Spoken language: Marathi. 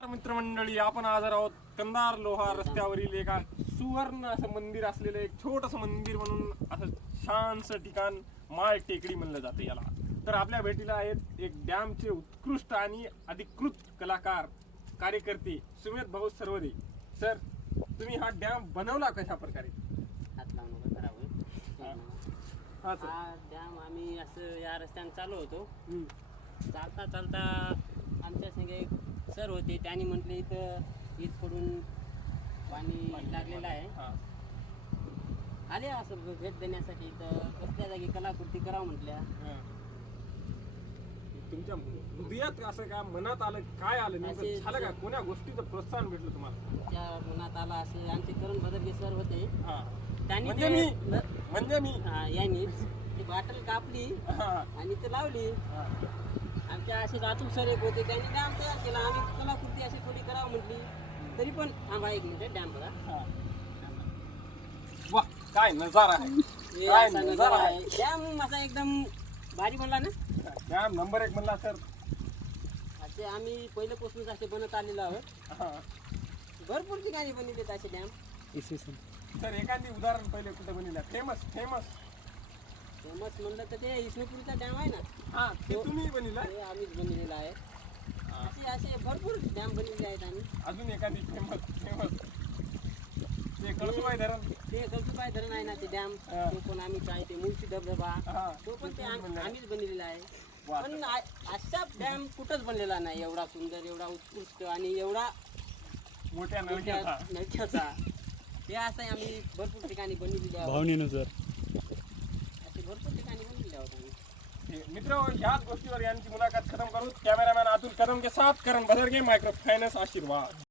मित्रमंडळी, आपण आज आहोत कंधार लोहा रस्त्यावरील एका सुवर्ण असं मंदिर असलेलं एक छोटस मंदिर म्हणून असं छानसं ठिकाण माळ टेकडी म्हणलं जातं याला. तर आपल्या भेटीला आहेत एक डॅमचे उत्कृष्ट आणि अधिकृत कलाकार कार्यकर्ते सुमेध भाऊ सरवदे. सर, तुम्ही हा डॅम बनवला कशा प्रकारे? हात लावून उभं करावं. हा सर. हा डॅम आम्ही असं या रस्त्याने चालू होतो. चालता चालता आमच्या संगे एक सर होते, त्यांनी म्हटले इथं ईद पडून पाणी लागलेलं आहे. आले असं भेट देण्यासाठी. तर कसल्या जागी कलाकृती करावं म्हटल्या. तुमच्या हृदयात असं काय मनात आलं, काय आलं नेमकं झालं का? कोण्या गोष्टीचं प्रोत्साहन भेटलं तुम्हाला? त्या मनात आला असे आमचे करण भदरगे सर होते. त्यांनी म्हणजे मी यांनी ती बाटल कापली आणि ते लावली. आमच्या असे रातून सर एक होते, त्यांनी डॅम तयार केला. आम्ही कलाकृती अशी थोडी करावं म्हटली. तरी पण थांबा एक मिनिट, डॅम बघा. वा, काय नजारा आहे, काय नजारा आहे. डॅम माझा एकदम भारी बनला ना. डॅम नंबर 1 म्हणला सर. असे आम्ही पहिल्यापासूनच असे बनत आलेलो आहोत. भरपूर ठिकाणी बनवले असे डॅम. सर, एखादी उदाहरण पहिले कुठे बनवलं फेमस म्हणलं तर ते विष्णुपुरीचा डॅम आहे ना. ते तुम्ही बनवला? ते आम्हीच बनवलेला आहे. असे भरपूर डॅम बनवले आहेत आम्ही. अजून एखादी फेमस ते कळसुबाई धरण. ते कळसुबाई धरण आहे ना, ते डॅम. तो पण आम्ही काय ते मुळशी धबधबा, तो पण ते आम्हीच बनवलेला आहे. पण अशा डॅम कुठंच बनलेला नाही, एवढा सुंदर, एवढा उत्कृष्ट आणि एवढा मोठ्या नळक्याचा. ते असं आम्ही भरपूर ठिकाणी बनवलेले आहोत. भावनेनुसार असे भरपूर ठिकाणी बनवलेले आहोत आम्ही. मित्र, ह्याच गोष्टीवर यांची मुलाखत खतम करू. कॅमेरामॅन अतुल कदम के साथ करण भदरगे, मायक्रो फायनान्स आशीर्वाद.